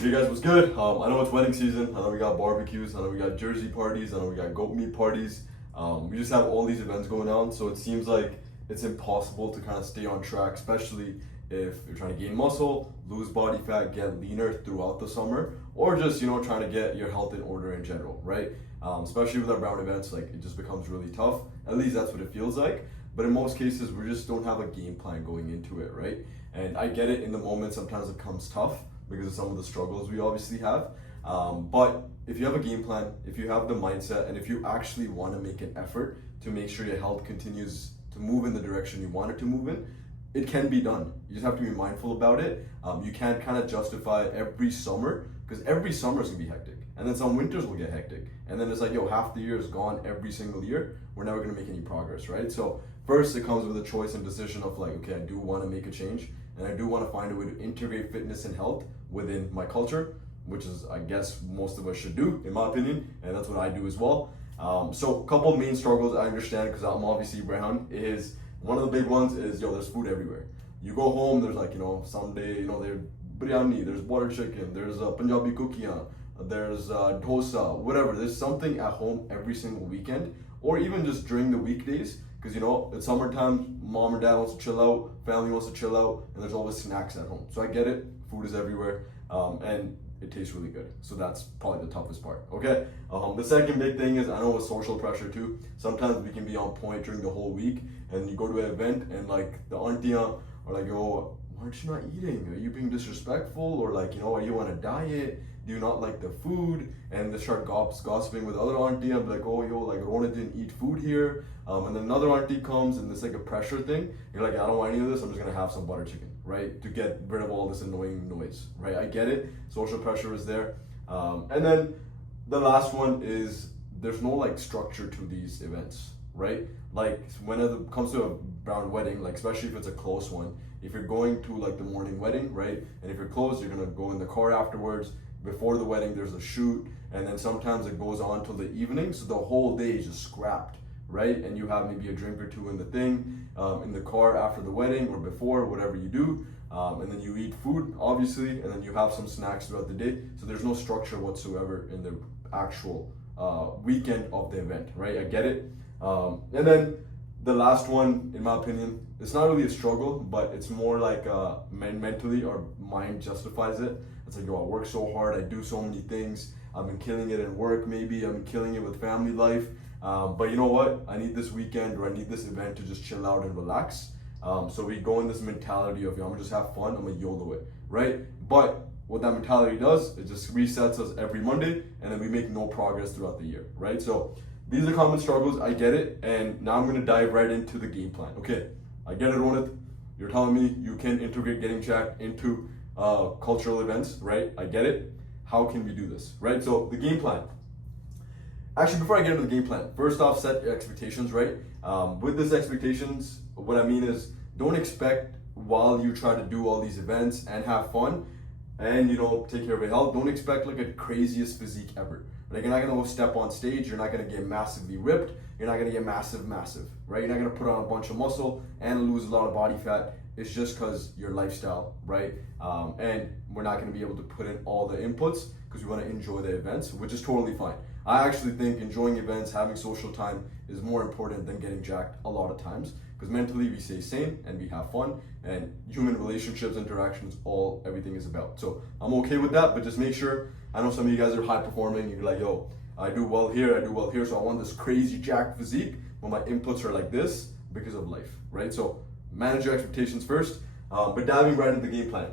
Hey guys, what's good? I know it's wedding season. I know we got barbecues. I know we got jersey parties. I know we got goat meat parties. We just have all these events going on, so it seems like it's impossible to kind of stay on track, especially if you're trying to gain muscle, lose body fat, get leaner throughout the summer, or just trying to get your health in order in general, right? Especially with our brown events, like it just becomes really tough. At least that's what it feels like. But in most cases, we just don't have a game plan going into it, right? And I get it in the moment. Sometimes it comes tough because of some of the struggles we obviously have. But if you have a game plan, if you have the mindset, and if you actually want to make an effort to make sure your health continues to move in the direction you want it to move in, it can be done. You just have to be mindful about it. You can't kind of justify every summer, because every summer is gonna be hectic. And then some winters will get hectic. And then it's like, half the year is gone every single year. We're never gonna make any progress, right? So first it comes with a choice and decision of like, okay, I do wanna make a change, and I do wanna find a way to integrate fitness and health within my culture, which is, I guess, most of us should do, in my opinion, and that's what I do as well. So a couple of main struggles I understand, because I'm obviously brown, is one of the big ones is, there's food everywhere. You go home, there's like, someday, there's biryani, there's butter chicken, there's Punjabi cookies, there's dosa, whatever. There's something at home every single weekend, or even just during the weekdays, because it's summertime, mom and dad wants to chill out, family wants to chill out, and there's always snacks at home. So I get it, food is everywhere, and it tastes really good. So that's probably the toughest part, okay? The second big thing is, I know with social pressure too, sometimes we can be on point during the whole week, and you go to an event, and like the auntie are like, why aren't you not eating? Are you being disrespectful? Or like, are you on a diet? Do you not like the food? And they start gossiping with other auntie. I'm like, like Rona didn't eat food here. And then another auntie comes, and it's like a pressure thing. You're like, I don't want any of this. I'm just gonna have some butter chicken, right? To get rid of all this annoying noise, right? I get it. Social pressure is there. And then the last one is, there's no like structure to these events, right? Like when it comes to a brown wedding, like especially if it's a close one, if you're going to like the morning wedding, right? And if you're close, you're gonna go in the car afterwards. Before the wedding, there's a shoot, and then sometimes it goes on till the evening, so the whole day is just scrapped, right? And you have maybe a drink or two in the thing, in the car after the wedding or before, whatever you do, and then you eat food, obviously, and then you have some snacks throughout the day. So there's no structure whatsoever in the actual weekend of the event, right? I get it. And then the last one, in my opinion, it's not really a struggle, but it's more like mentally our mind justifies it. It's like, I work so hard, I do so many things, I've been killing it in work, maybe I've been killing it with family life, but you know what, I need this weekend or I need this event to just chill out and relax. So we go in this mentality of, I'm gonna just have fun, I'm gonna YOLO it, right? But what that mentality does, it just resets us every Monday, and then we make no progress throughout the year, right? So these are common struggles, I get it, and now I'm gonna dive right into the game plan. Okay, I get it, Ronit. You're telling me you can integrate getting jacked into cultural events, right? I get it. How can we do this, right? So the game plan. Actually, before I get into the game plan, first off, set your expectations, right? With these expectations, what I mean is, don't expect while you try to do all these events and have fun and take care of your health, don't expect like a craziest physique ever. Like, you're not gonna go step on stage, you're not gonna get massively ripped, you're not gonna get massive, right? You're not gonna put on a bunch of muscle and lose a lot of body fat. It's just because your lifestyle, right? And we're not gonna be able to put in all the inputs because we wanna enjoy the events, which is totally fine. I actually think enjoying events, having social time is more important than getting jacked a lot of times, because mentally we stay sane and we have fun, and human relationships, interactions, everything is about. So I'm okay with that, but just make sure, I know some of you guys are high performing, you're like, I do well here, so I want this crazy jacked physique, but my inputs are like this because of life, right? So manage your expectations first, but diving right into the game plan.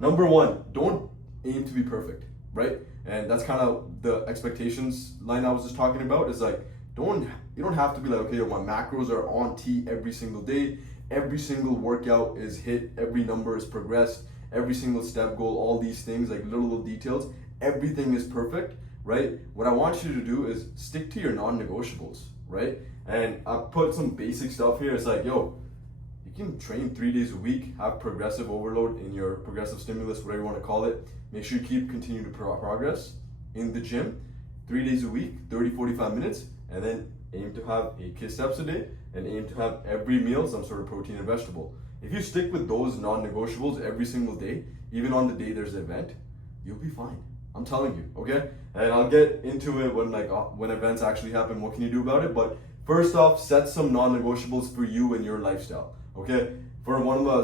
Number one, don't aim to be perfect, right? And that's kind of the expectations line I was just talking about. Is like, you don't have to be like, okay, my macros are on T every single day, every single workout is hit, every number is progressed, every single step goal, all these things, like little details, everything is perfect, right? What I want you to do is stick to your non-negotiables, right? And I put some basic stuff here. It's like, you can train 3 days a week, have progressive overload in your progressive stimulus, whatever you want to call it. Make sure you continue to progress in the gym 3 days a week, 30-45 minutes, and then aim to have 8K steps a day, and aim to have every meal some sort of protein and vegetable. If you stick with those non-negotiables every single day, even on the day there's an event, you'll be fine. I'm telling you, okay? And I'll get into it when events actually happen. What can you do about it? But first off, set some non-negotiables for you and your lifestyle, okay? For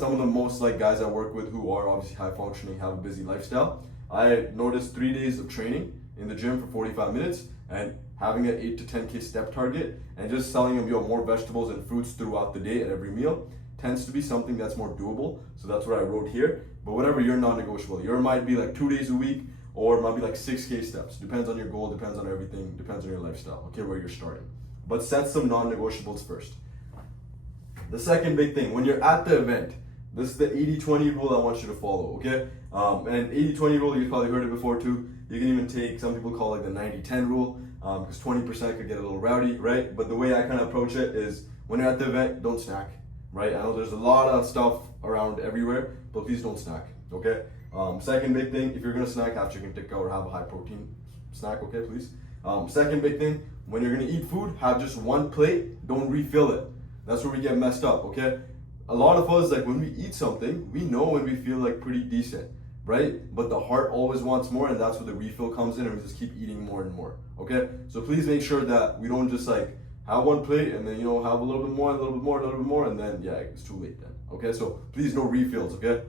some of the most guys I work with who are obviously high functioning, have a busy lifestyle, I noticed 3 days of training in the gym for 45 minutes and having an 8 to 10K step target and just telling them, more vegetables and fruits throughout the day at every meal tends to be something that's more doable. So that's what I wrote here. But whatever your non-negotiable, your might be 2 days a week, or it might be 6K steps. Depends on your goal, depends on everything, depends on your lifestyle, okay, where you're starting. But set some non-negotiables first. The second big thing, when you're at the event, this is the 80-20 rule I want you to follow, okay? And 80-20 rule, you've probably heard it before too. You can even take, some people call it the 90-10 rule, because 20% could get a little rowdy, right? But the way I kind of approach it is, when you're at the event, don't snack, right? I know there's a lot of stuff around everywhere, but please don't snack, okay? Second big thing, if you're gonna snack, have chicken tikka or have a high protein snack, okay, please. Second big thing, when you're gonna eat food, have just one plate, don't refill it. That's where we get messed up, okay? A lot of us, when we eat something, we know when we feel pretty decent, right? But the heart always wants more, and that's where the refill comes in, and we just keep eating more and more, okay? So please make sure that we don't just have one plate and then, have a little bit more, a little bit more, a little bit more, and then, it's too late then, okay? So please no refills, okay?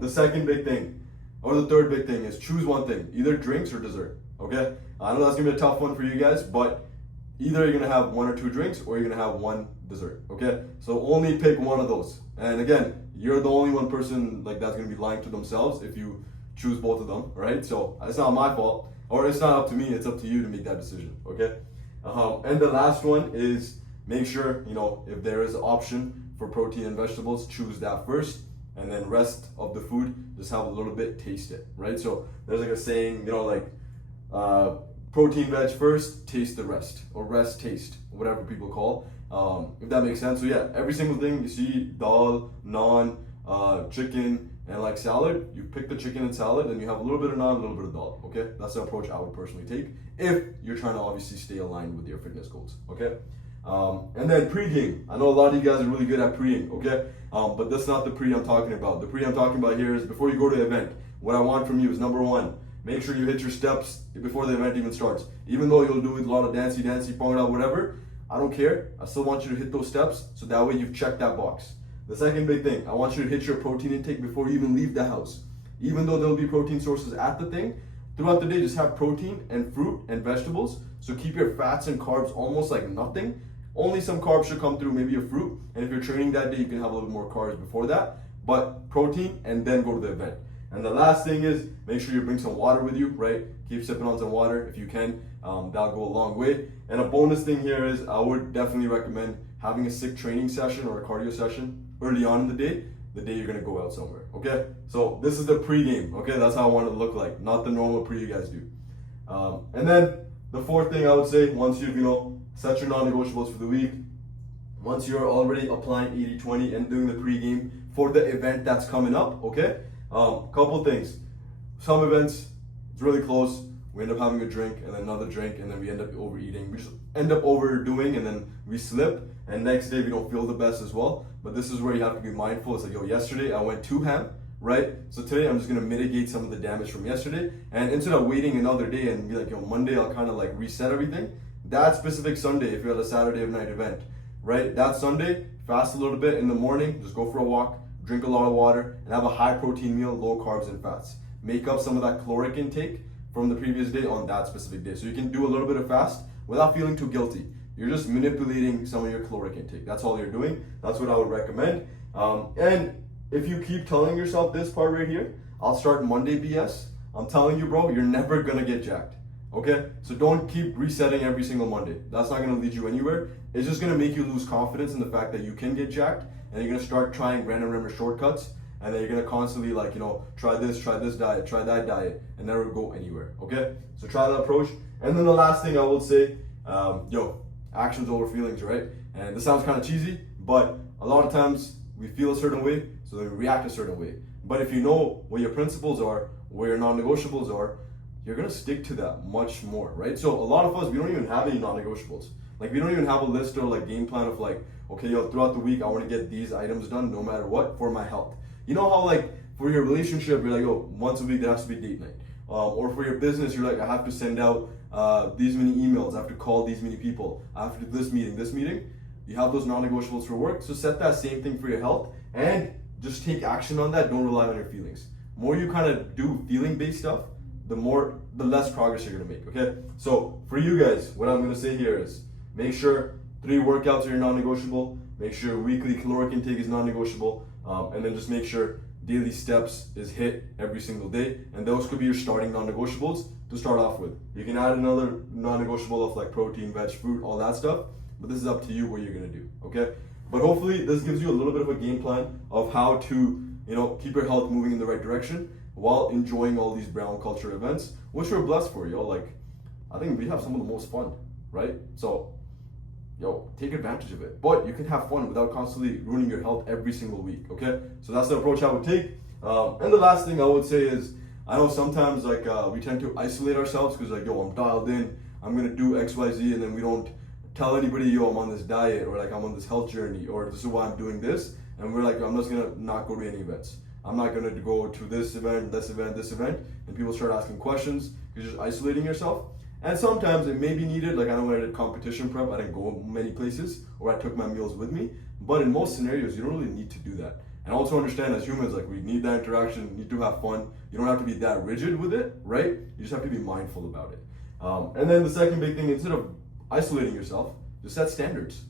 The second big thing, or the third big thing is choose one thing, either drinks or dessert, okay? I know that's gonna be a tough one for you guys, but either you're gonna have 1 or 2 drinks or you're gonna have 1 dessert, okay? So only pick one of those. And again, you're the only one person that's gonna be lying to themselves if you choose both of them, right? So it's not my fault, or it's not up to me, it's up to you to make that decision, okay? And the last one is make sure, if there is an option for protein and vegetables, choose that first, and then rest of the food, just have a little bit, taste it, right? So there's a saying, protein veg first, taste the rest, or rest taste, whatever people call, if that makes sense. So yeah, every single thing you see, dal, naan, chicken, and salad, you pick the chicken and salad, and you have a little bit of naan, a little bit of dal, okay? That's the approach I would personally take if you're trying to obviously stay aligned with your fitness goals, okay? And then pre-game. I know a lot of you guys are really good at pre-game, okay? But that's not the pre I'm talking about. The pre I'm talking about here is before you go to the event, what I want from you is number 1, make sure you hit your steps before the event even starts. Even though you'll do a lot of dancey, pong out, whatever, I don't care. I still want you to hit those steps so that way you've checked that box. The second big thing, I want you to hit your protein intake before you even leave the house. Even though there'll be protein sources at the thing, throughout the day just have protein and fruit and vegetables. So keep your fats and carbs almost like nothing. Only some carbs should come through, maybe a fruit. And if you're training that day, you can have a little more carbs before that. But protein and then go to the event. And the last thing is make sure you bring some water with you, right? Keep sipping on some water if you can. That'll go a long way. And a bonus thing here is I would definitely recommend having a sick training session or a cardio session early on in the day you're gonna go out somewhere, okay? So this is the pre-game, okay? That's how I want it to look like, not the normal pre you guys do. And then the fourth thing I would say, once you've, set your non-negotiables for the week, once you're already applying 80-20 and doing the pre-game for the event that's coming up, okay? Couple things. Some events, it's really close, we end up having a drink and then another drink and then we end up overeating. We just end up overdoing and then we slip, and next day we don't feel the best as well. But this is where you have to be mindful. It's yesterday I went too ham, right? So today I'm just gonna mitigate some of the damage from yesterday, and instead of waiting another day and be Monday I'll kind of reset everything. That specific Sunday, if you had a Saturday of night event, right? That Sunday, fast a little bit in the morning, just go for a walk, drink a lot of water, and have a high protein meal, low carbs and fats. Make up some of that caloric intake from the previous day on that specific day. So you can do a little bit of fast without feeling too guilty. You're just manipulating some of your caloric intake. That's all you're doing. That's what I would recommend. And if you keep telling yourself this part right here, I'll start Monday BS. I'm telling you, bro, you're never gonna get jacked. Okay? So don't keep resetting every single Monday. That's not gonna lead you anywhere. It's just gonna make you lose confidence in the fact that you can get jacked, and you're gonna start trying random shortcuts, and then you're gonna constantly try this diet, try that diet, and never go anywhere. Okay? So try that approach. And then the last thing I will say, actions over feelings, right? And this sounds kind of cheesy, but a lot of times we feel a certain way, so then we react a certain way. But if you know what your principles are, what your non-negotiables are, you're gonna stick to that much more, right? So a lot of us, we don't even have any non-negotiables. We don't even have a list or game plan of okay, throughout the week, I wanna get these items done no matter what for my health. You know how for your relationship, you're once a week there has to be date night, or for your business, you're like, I have to send out these many emails, I have to call these many people, I have to do this meeting. You have those non-negotiables for work, so set that same thing for your health and just take action on that. Don't rely on your feelings. The more you kind of do feeling-based stuff, the less progress you're gonna make, okay? So for you guys, what I'm gonna say here is make sure 3 workouts are your non-negotiable, make sure weekly caloric intake is non-negotiable, and then just make sure daily steps is hit every single day, and those could be your starting non-negotiables to start off with. You can add another non-negotiable of like protein, veg, fruit, all that stuff, but this is up to you what you're gonna do, okay? But hopefully this gives you a little bit of a game plan of how to, keep your health moving in the right direction while enjoying all these brown culture events, which we're blessed for, yo. Like, I think we have some of the most fun, right? So, take advantage of it. But you can have fun without constantly ruining your health every single week, okay? So that's the approach I would take. And the last thing I would say is, I know sometimes we tend to isolate ourselves because I'm dialed in, I'm gonna do X, Y, Z, and then we don't tell anybody, I'm on this diet, or I'm on this health journey, or this is why I'm doing this, and we're like, I'm just gonna not go to any events. I'm not gonna go to this event, this event, this event, and people start asking questions, you're just isolating yourself. And sometimes it may be needed, I know when I did competition prep, I didn't go many places, or I took my meals with me, but in most scenarios, you don't really need to do that. And also understand as humans, we need that interaction, we need to have fun. You don't have to be that rigid with it, right? You just have to be mindful about it. And then the second big thing, instead of isolating yourself, just set standards.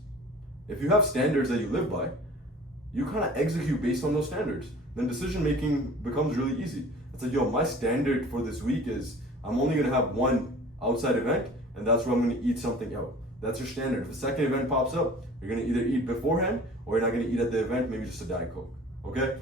If you have standards that you live by, you kind of execute based on those standards. Then decision making becomes really easy. It's my standard for this week is I'm only gonna have one outside event, and that's where I'm gonna eat something out. That's your standard. If the second event pops up, you're gonna either eat beforehand or you're not gonna eat at the event, maybe just a Diet Coke, okay?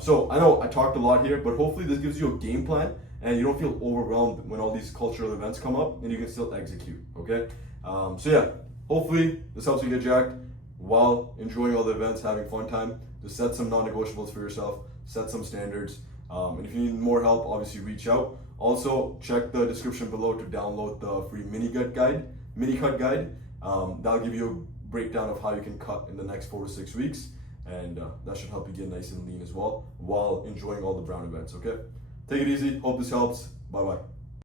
So I know I talked a lot here, but hopefully this gives you a game plan and you don't feel overwhelmed when all these cultural events come up, and you can still execute, okay? Hopefully this helps you get jacked while enjoying all the events, having fun time. Just set some non-negotiables for yourself, set some standards, and if you need more help, obviously reach out. Also, check the description below to download the free Minicut guide. That'll give you a breakdown of how you can cut in the next 4 to 6 weeks, and that should help you get nice and lean as well while enjoying all the brown events, okay? Take it easy. Hope this helps. Bye-bye.